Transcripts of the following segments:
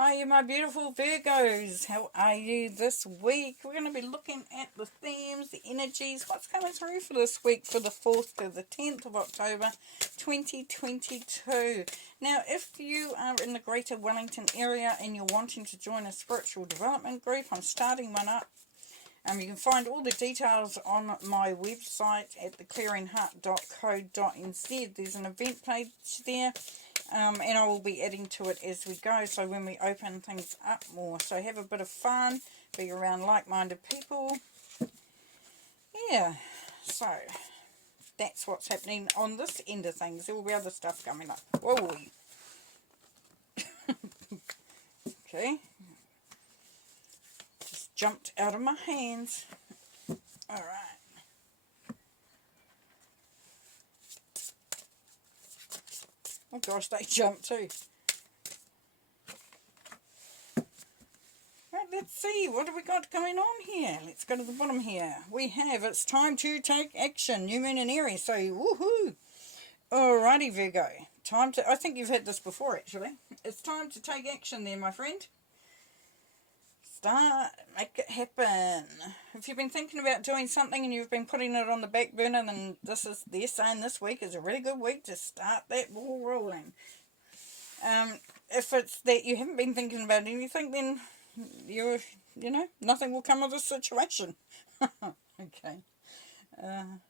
Hi, my beautiful Virgos. How are you this week? We're going to be looking at the themes, the energies, what's coming through for this week for the 4th to the 10th of October 2022. Now, if you are in the Greater Wellington area and you're wanting to join a spiritual development group, I'm starting one up. You can find all the details on my website at theclearingheart.co.nz. There's an event page there. And I will be adding to it as we go, so when we open things up more. So have a bit of fun, be around like-minded people. Yeah, so that's what's happening on this end of things. There will be other stuff coming up. Whoa. Okay. Just jumped out of my hands. Alright. Oh gosh, they jumped too. Right, let's see. What have we got going on here? Let's go to the bottom here. We have, it's time to take action. New Moon in Aries. So, woohoo. Alrighty, Virgo. Time to, I think you've had this before actually. It's time to take action there, my friend. Start, make it happen. If you've been thinking about doing something and you've been putting it on the back burner, then they're saying this week is a really good week to start that ball rolling. If it's that you haven't been thinking about anything, then nothing will come of this situation. Okay.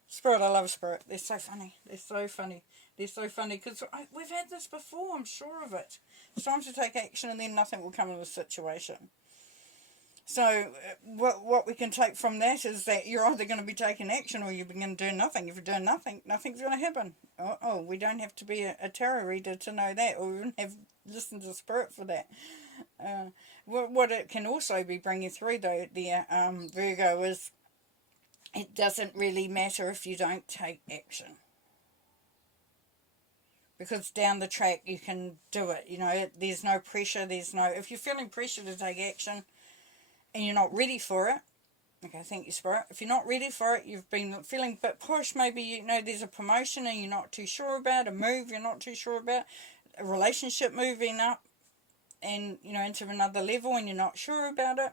Spirit, I love Spirit. They're so funny. They're so funny. They're so funny because we've had this before, I'm sure of it. It's time to take action and then nothing will come of the situation. So what we can take from that is that you're either going to be taking action or you're going to do nothing. If you're doing nothing, nothing's going to happen. Oh, we don't have to be a tarot reader to know that, or we wouldn't have listened to Spirit for that. What it can also be bringing through, though, the Virgo, is it doesn't really matter if you don't take action. Because down the track you can do it. There's no pressure. If you're feeling pressure to take action, and you're not ready for it, okay, thank you, Spirit. If you're not ready for it, you've been feeling a bit pushed, maybe, there's a promotion and you're not too sure about, a move you're not too sure about, a relationship moving up and, into another level and you're not sure about it.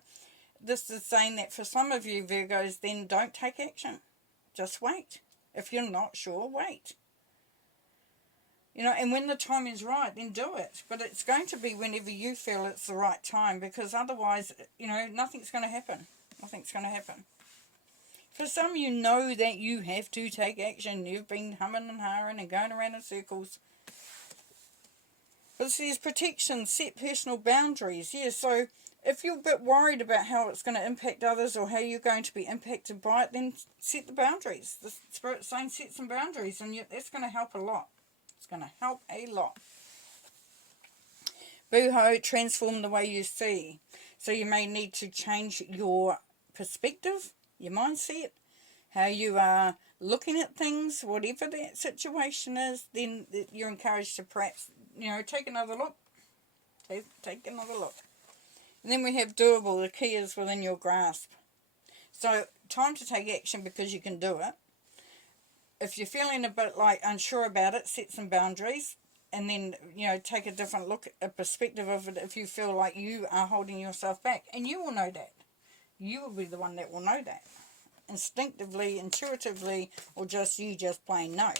This is saying that for some of you, Virgos, then don't take action. Just wait. If you're not sure, wait. And when the time is right, then do it. But it's going to be whenever you feel it's the right time, because otherwise, nothing's going to happen. Nothing's going to happen. For some, you know that you have to take action. You've been humming and hawing and going around in circles. But it says protection, set personal boundaries. Yeah, so if you're a bit worried about how it's going to impact others or how you're going to be impacted by it, then set the boundaries. The Spirit's saying set some boundaries, and that's going to help a lot. It's going to help a lot. Boo-ho, transform the way you see. So you may need to change your perspective, your mindset, how you are looking at things, whatever that situation is. Then you're encouraged to perhaps, take another look. Take another look. And then we have doable. The key is within your grasp. So time to take action because you can do it. If you're feeling a bit like unsure about it, set some boundaries and then, take a different look, a perspective of it if you feel like you are holding yourself back. And you will know that. You will be the one that will know that. Instinctively, intuitively, or just plain know.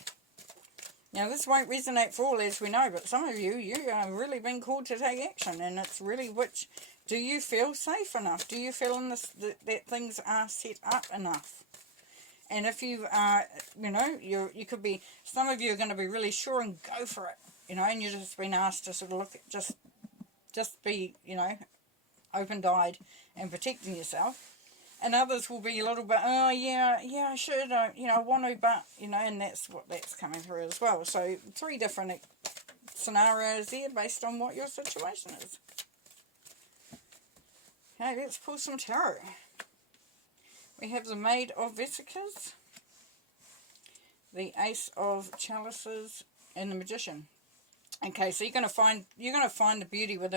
Now, this won't resonate for all, as we know, but some of you are really being called to take action. And it's really do you feel safe enough? Do you feel that things are set up enough? And if you are, you could be, some of you are going to be really sure and go for it, and you've just been asked to sort of look at, just be, open-eyed and protecting yourself. And others will be a little bit, oh, yeah, I should, I want to, but, and that's coming through as well. So 3 different scenarios there based on what your situation is. Okay, let's pull some tarot. We have the Maid of Vesicas, the Ace of Chalices, and the Magician. Okay, so you're going to find the beauty with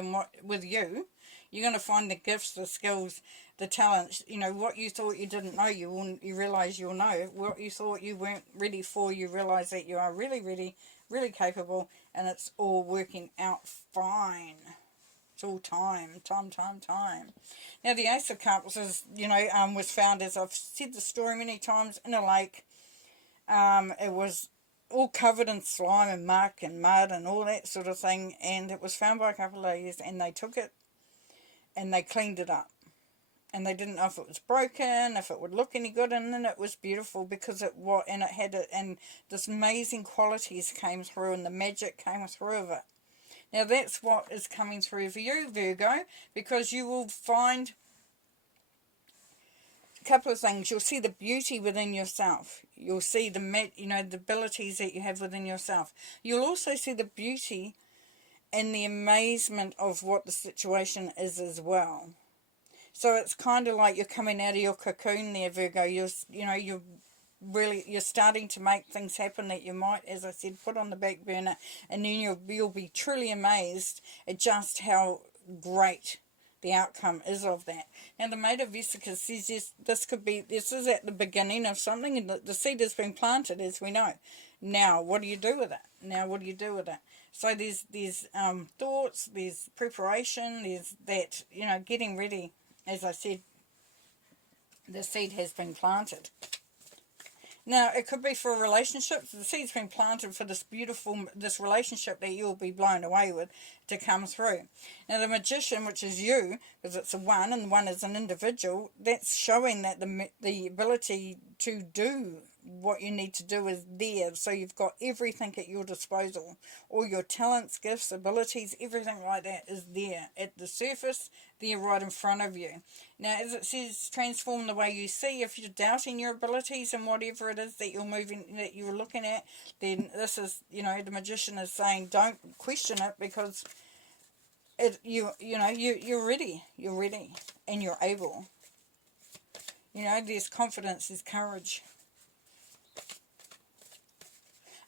you. You're going to find the gifts, the skills, the talents. What you thought you didn't know, you realize you'll know. What you thought you weren't ready for, you realize that you are really, really, really capable, and it's all working out fine. It's all time. Now the Ace of Cups is, was found, as I've said the story many times, in a lake. It was all covered in slime and muck and mud and all that sort of thing, and it was found by a couple of ladies, and they took it and they cleaned it up. And they didn't know if it was broken, if it would look any good, and then it was beautiful because and this amazing qualities came through, and the magic came through of it. Now that's what is coming through for you, Virgo, because you will find a couple of things. You'll see the beauty within yourself. You'll see the abilities that you have within yourself. You'll also see the beauty and the amazement of what the situation is as well. So it's kind of like you're coming out of your cocoon there, Virgo. You're starting to make things happen that you might, as I said, put on the back burner, and then you'll be truly amazed at just how great the outcome is of that. Now the Maid of Vesicus says this is at the beginning of something, and the seed has been planted, as we know. Now what do you do with it? So there's thoughts, there's preparation, there's that, getting ready. As I said, the seed has been planted. Now, it could be for a relationship. The seed's been planted for this relationship that you'll be blown away with to come through. Now, the Magician, which is you, because it's a one, and one is an individual, that's showing that the ability to do what you need to do is there. So you've got everything at your disposal. All your talents, gifts, abilities, everything like that is there at the surface, there right in front of you. Now, as it says, transform the way you see. If you're doubting your abilities and whatever it is that you're looking at, then this is, the Magician is saying, don't question it, because you're ready, and you're able. There's confidence, there's courage,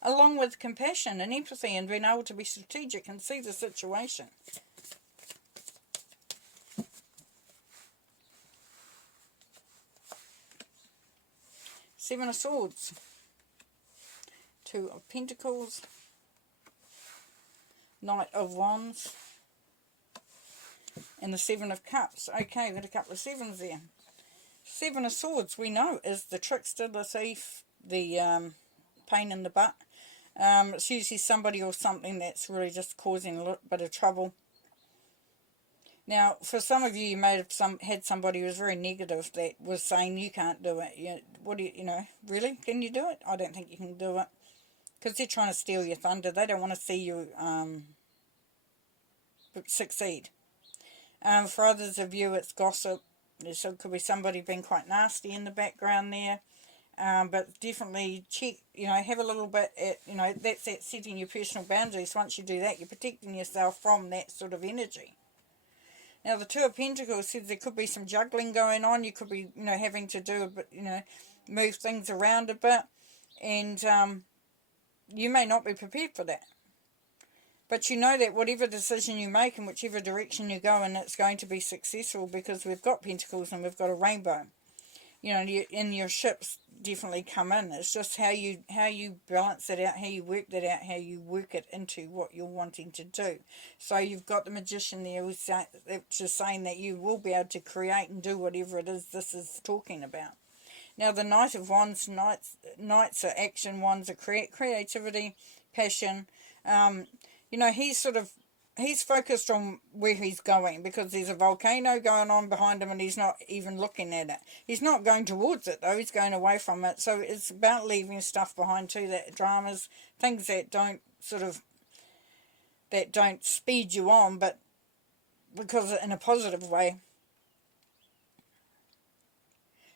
along with compassion and empathy and being able to be strategic and see the situation. Seven of Swords, Two of Pentacles, Knight of Wands, and the Seven of Cups. Okay, we've got a couple of sevens there. Seven of Swords, we know, is the trickster, the thief, the pain in the butt. It's usually somebody or something that's really just causing a little bit of trouble. Now, for some of you may have had somebody who was very negative that was saying, you can't do it. Really? Can you do it? I don't think you can do it. Because they're trying to steal your thunder. They don't want to see you succeed. For others of you, it's gossip. So it could be somebody being quite nasty in the background there. But definitely check, have a little bit at, that's that setting your personal boundaries. Once you do that, you're protecting yourself from that sort of energy. Now, the Two of Pentacles says there could be some juggling going on. You could be, having to do a bit, move things around a bit. And you may not be prepared for that. But you know that whatever decision you make and whichever direction you go in, it's going to be successful, because we've got Pentacles and we've got a rainbow. And your ships definitely come in. It's just how you balance it out, how you work that out, how you work it into what you're wanting to do. So you've got the Magician there, which is saying that you will be able to create and do whatever it is this is talking about. Now, the Knight of Wands, Knights are action, Wands are creativity, passion. He's focused on where he's going, because there's a volcano going on behind him and he's not even looking at it. He's not going towards it though, he's going away from it. So it's about leaving stuff behind too, that dramas, things that don't speed you on, but because in a positive way.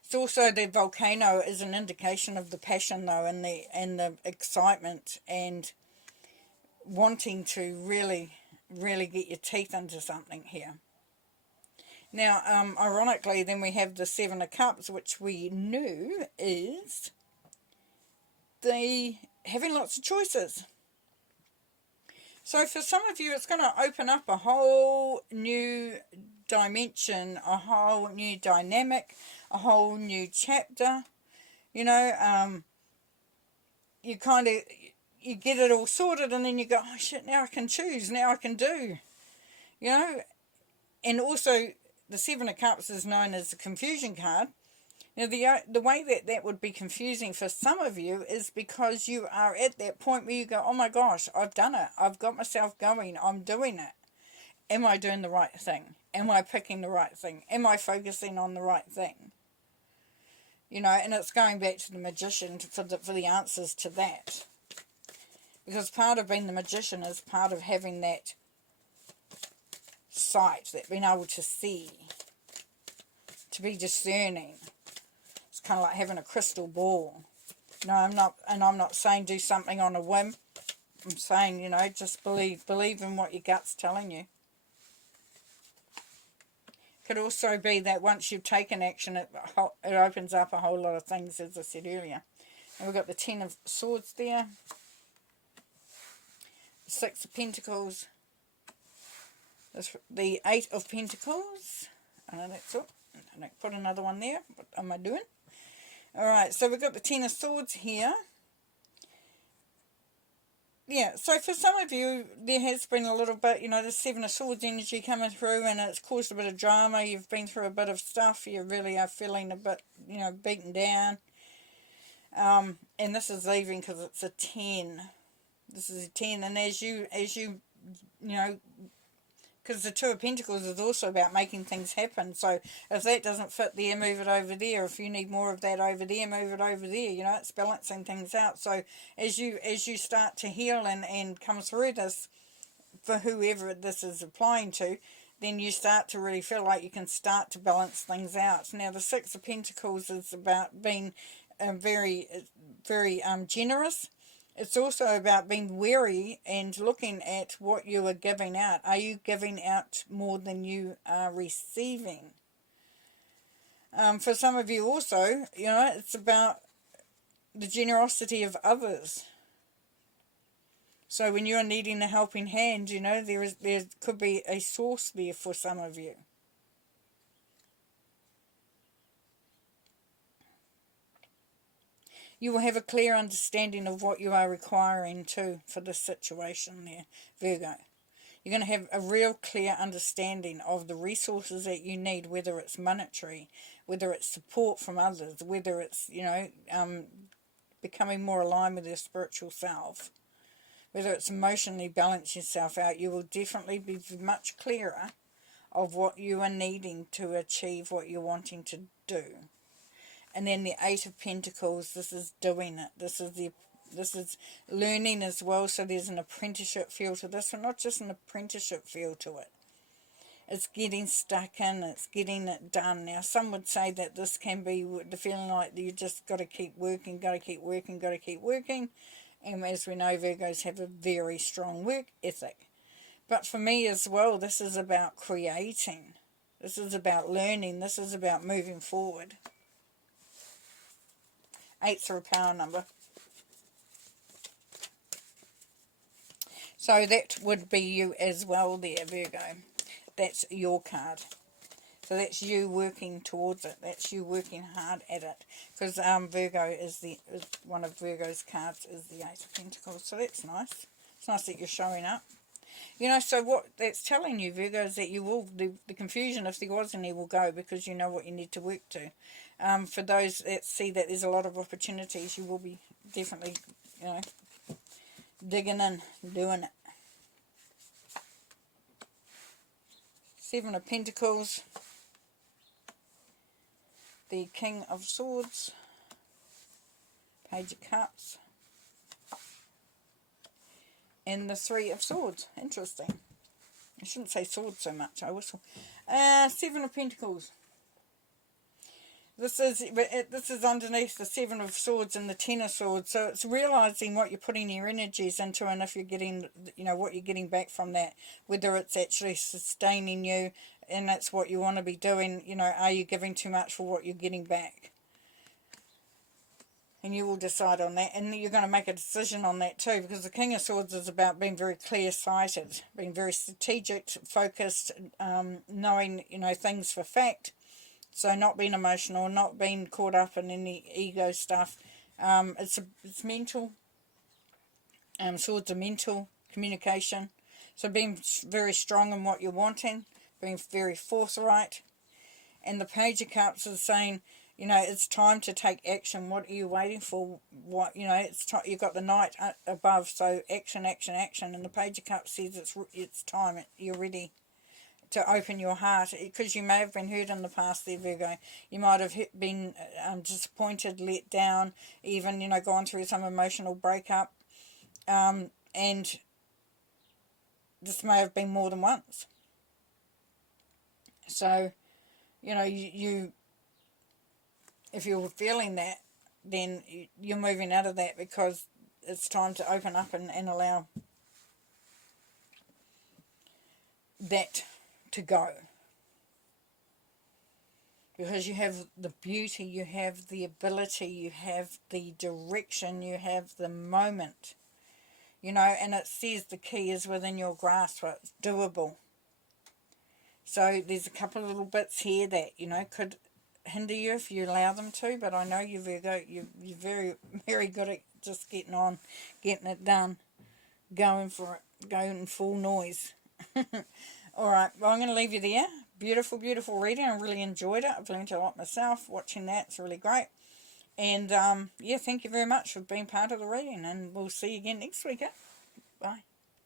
It's also, the volcano is an indication of the passion though, and the excitement and wanting to really get your teeth into something here. Now, ironically, then we have the Seven of Cups, which we knew is the having lots of choices. So for some of you, it's going to open up a whole new dimension, a whole new dynamic, a whole new chapter. You get it all sorted, and then you go, oh shit, now I can choose, now I can do. And also, the Seven of Cups is known as the confusion card. Now, the way that that would be confusing for some of you is because you are at that point where you go, oh my gosh, I've done it. I've got myself going. I'm doing it. Am I doing the right thing? Am I picking the right thing? Am I focusing on the right thing? You know, and it's going back to the magician for the answers to that. Because part of being the magician is part of having that sight, that being able to see, to be discerning. It's kind of like having a crystal ball. No, I'm not saying do something on a whim. I'm saying, you know, just believe in what your gut's telling you. Could also be that once you've taken action, it opens up a whole lot of things, as I said earlier. And we've got the Ten of Swords there. The Six of Pentacles. The Eight of Pentacles. That's all. I don't put another one there. What am I doing? Alright, so we've got the Ten of Swords here. Yeah, so for some of you, there has been a little bit, you know, the Seven of Swords energy coming through, and it's caused a bit of drama. You've been through a bit of stuff. You really are feeling a bit, you know, beaten down. And this is leaving because it's a 10. This is a 10, and as you know, because the Two of Pentacles is also about making things happen. So if that doesn't fit there, move it over there. If you need more of that over there, move it over there. You know, it's balancing things out. So as you start to heal and come through this, for whoever this is applying to, then you start to really feel like you can start to balance things out. Now, the Six of Pentacles is about being very generous. It's also about being wary and looking at what you are giving out. Are you giving out more than you are receiving? For some of you also, you know, it's about the generosity of others. So when you're needing a helping hand, you know, there could be a source there for some of you. You will have a clear understanding of what you are requiring too for this situation there, Virgo. You're going to have a real clear understanding of the resources that you need, whether it's monetary, whether it's support from others, whether it's, you know, becoming more aligned with your spiritual self, whether it's emotionally balance yourself out. You will definitely be much clearer of what you are needing to achieve what you're wanting to do. And then the Eight of Pentacles, this is doing it. This is learning as well. So there's an apprenticeship feel to this, but not just an apprenticeship feel to it. It's getting stuck in. It's getting it done. Now, some would say that this can be the feeling like you just got to keep working, got to keep working, got to keep working. And as we know, Virgos have a very strong work ethic. But for me as well, this is about creating. This is about learning. This is about moving forward. Eights are a power number. So that would be you as well there, Virgo. That's your card. So that's you working towards it. That's you working hard at it. Because Virgo is one of Virgo's cards is the Eight of Pentacles. So that's nice. It's nice that you're showing up. You know, so what that's telling you, Virgo, is that you will, the confusion, if there was any, will go because you know what you need to work to. For those that see that there's a lot of opportunities, you will be definitely, you know, digging in, doing it. Seven of Pentacles, the King of Swords, Page of Cups, and the Three of Swords. Interesting. I shouldn't say swords so much. I whistle. Seven of Pentacles. This is underneath the Seven of Swords and the Ten of Swords. So it's realizing what you're putting your energies into, and if you're getting, you know, what you're getting back from that, whether it's actually sustaining you, and that's what you want to be doing. You know, are you giving too much for what you're getting back? And you will decide on that, and you're going to make a decision on that too, because the King of Swords is about being very clear-sighted, being very strategic, focused, knowing, you know, things for fact. So not being emotional, not being caught up in any ego stuff. It's mental. Swords are mental communication. So being very strong in what you're wanting, being very forthright. And the Page of Cups is saying, you know, it's time to take action. What are you waiting for? What, you know, it's time. You've got the Knight above, so action, action, action. And the Page of Cups says it's time. You're ready to open your heart, because you may have been hurt in the past there, Virgo. You might have been disappointed, let down, even, you know, gone through some emotional breakup. And this may have been more than once. So, you know, you if you're feeling that, then you're moving out of that, because it's time to open up and allow that to go. Because you have the beauty, you have the ability, you have the direction, you have the moment. You know, and it says the key is within your grasp, so it's doable. So there's a couple of little bits here that, you know, could hinder you if you allow them to, but I know you, Virgo, you're very, very good at just getting on, getting it done, going for it, going full noise. Alright, well, I'm going to leave you there. Beautiful, beautiful reading. I really enjoyed it. I've learned a lot myself watching that. It's really great. And, yeah, thank you very much for being part of the reading, and we'll see you again next week. Bye.